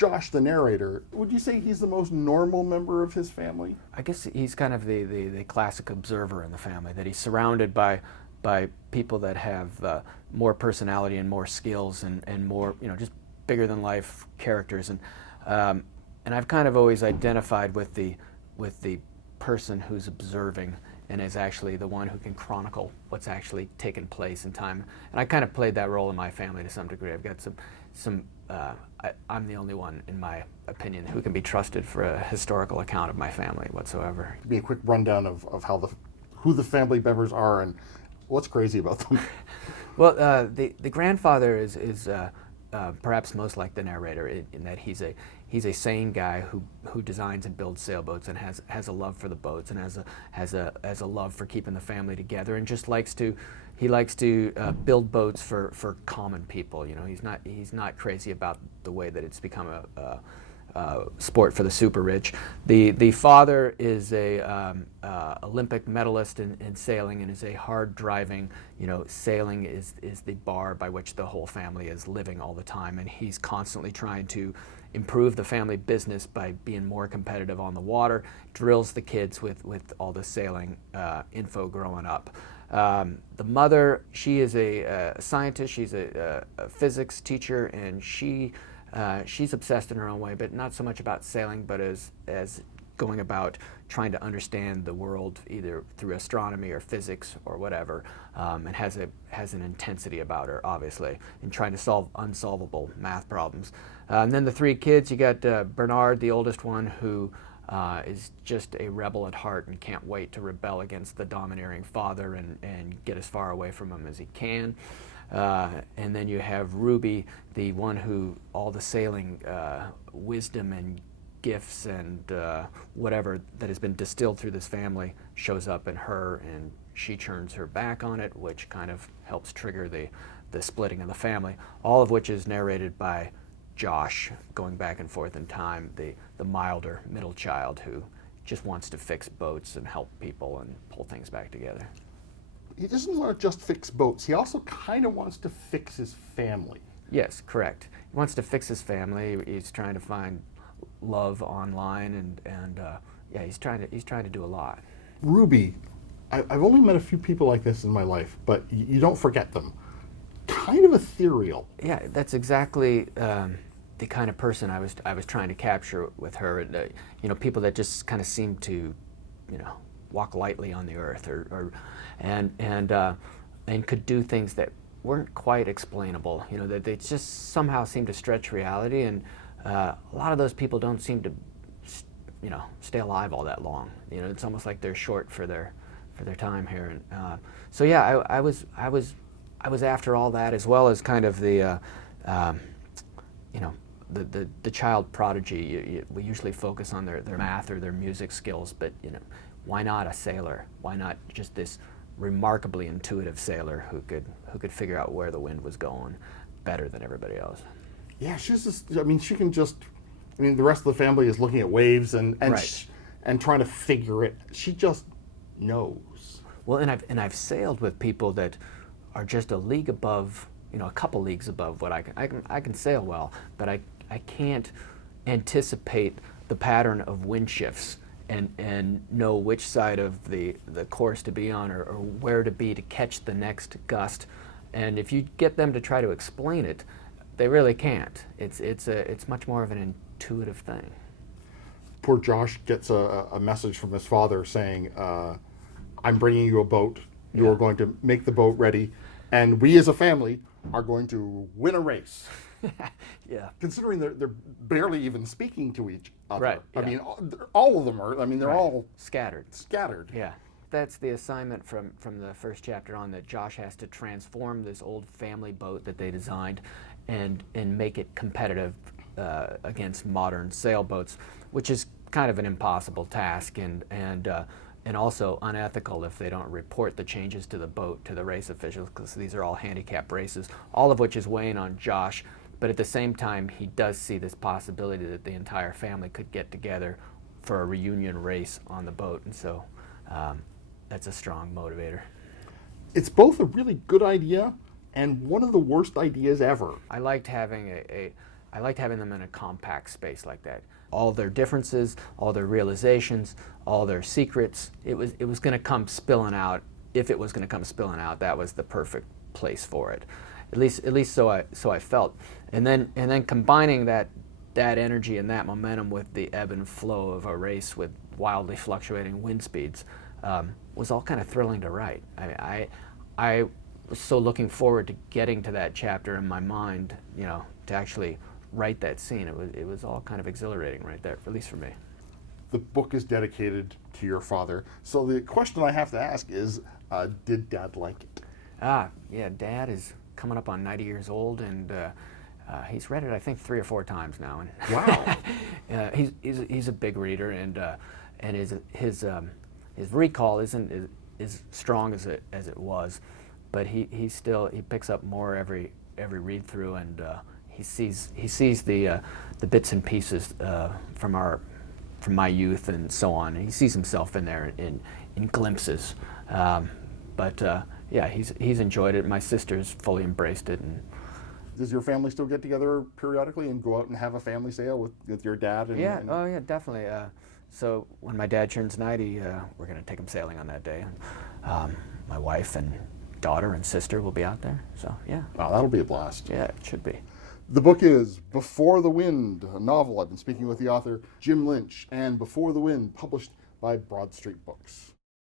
Josh, the narrator, would you say he's the most normal member of his family? I guess he's kind of the classic observer in the family, that he's surrounded by people that have more personality and more skills and more, just bigger than life characters. And I've kind of always identified with the person who's observing and is actually the one who can chronicle what's actually taken place in time. And I kind of played that role in my family to some degree. I've got I'm the only one, in my opinion, who can be trusted for a historical account of my family whatsoever. Be a quick rundown of who the family members are and what's crazy about them. Well, the grandfather is perhaps most like the narrator in that he's a sane guy who designs and builds sailboats and has a love for the boats and has a love for keeping the family together, and just likes to build boats for common people. He's not crazy about the way that it's become a sport for the super rich. The father is a Olympic medalist in sailing and is a hard driving. Sailing is the bar by which the whole family is living all the time, and he's constantly trying to improve the family business by being more competitive on the water. Drills the kids with all the sailing info growing up. The mother, she is a scientist. She's a physics teacher, and she's obsessed in her own way, but not so much about sailing, but as going about trying to understand the world either through astronomy or physics or whatever, and has an intensity about her, obviously, in trying to solve unsolvable math problems. And then the three kids, you got Bernard, the oldest one, who is just a rebel at heart and can't wait to rebel against the domineering father and get as far away from him as he can. And then you have Ruby, the one who all the sailing wisdom and gifts and whatever that has been distilled through this family shows up in her, and she turns her back on it, which kind of helps trigger the splitting of the family, all of which is narrated by Josh, going back and forth in time, the milder middle child who just wants to fix boats and help people and pull things back together. He doesn't want to just fix boats. He also kind of wants to fix his family. Yes, correct. He wants to fix his family. He's trying to find love online, and he's trying to do a lot. Ruby, I've only met a few people like this in my life, but you don't forget them. Kind of ethereal. Yeah, that's exactly the kind of person I was trying to capture with her. People that just kind of seem to, walk lightly on the earth, and could do things that weren't quite explainable. That they just somehow seem to stretch reality, and a lot of those people don't seem to, stay alive all that long. It's almost like they're short for their time here. And so yeah, I was after all that, as well as kind of the child prodigy. We usually focus on their math or their music skills, but why not a sailor? Why not just this remarkably intuitive sailor who could figure out where the wind was going better than everybody else? Yeah, she's just. She can just. The rest of the family is looking at waves and right. And trying to figure it. She just knows. Well, and I've sailed with people that are just a league above, a couple leagues above what I can sail well, but I can't anticipate the pattern of wind shifts and know which side of the course to be on or where to be to catch the next gust. And if you get them to try to explain it, they really can't. It's much more of an intuitive thing. Poor Josh gets a message from his father saying, I'm bringing you a boat. You are going to make the boat ready, and we as a family are going to win a race. Yeah. Considering they're barely even speaking to each other. Right. I Yeah. mean, all of them are. They're Right. all scattered. Yeah. That's the assignment from the first chapter on, that Josh has to transform this old family boat that they designed and make it competitive against modern sailboats, which is kind of an impossible task and also unethical if they don't report the changes to the boat to the race officials, because these are all handicap races, all of which is weighing on Josh. But at the same time, he does see this possibility that the entire family could get together for a reunion race on the boat, and so that's a strong motivator. It's both a really good idea and one of the worst ideas ever. I liked having I liked having them in a compact space like that. All their differences, all their realizations, all their secrets, it was going to come spilling out. If it was going to come spilling out, that was the perfect place for it. At least so I felt. And then combining that energy and that momentum with the ebb and flow of a race with wildly fluctuating wind speeds was all kind of thrilling to write. I was so looking forward to getting to that chapter in my mind, to actually write that scene. It was all kind of exhilarating right there, at least for me. The book is dedicated to your father. So the question I have to ask is, did Dad like it? Yeah, Dad is coming up on 90 years old, and he's read it, I think, 3 or 4 times now. Wow. He's a big reader, and his recall isn't as strong as it was, but he picks up more every read through, and he sees the bits and pieces from my youth and so on, and he sees himself in there in glimpses. Yeah, he's enjoyed it. My sister's fully embraced it. And does your family still get together periodically and go out and have a family sale with your dad? Oh yeah, definitely. So when my dad turns 90, we're going to take him sailing on that day. My wife and daughter and sister will be out there. So yeah. Wow, that'll be a blast. Yeah, it should be. The book is Before the Wind, a novel. I've been speaking with the author, Jim Lynch, and Before the Wind, published by Broad Street Books.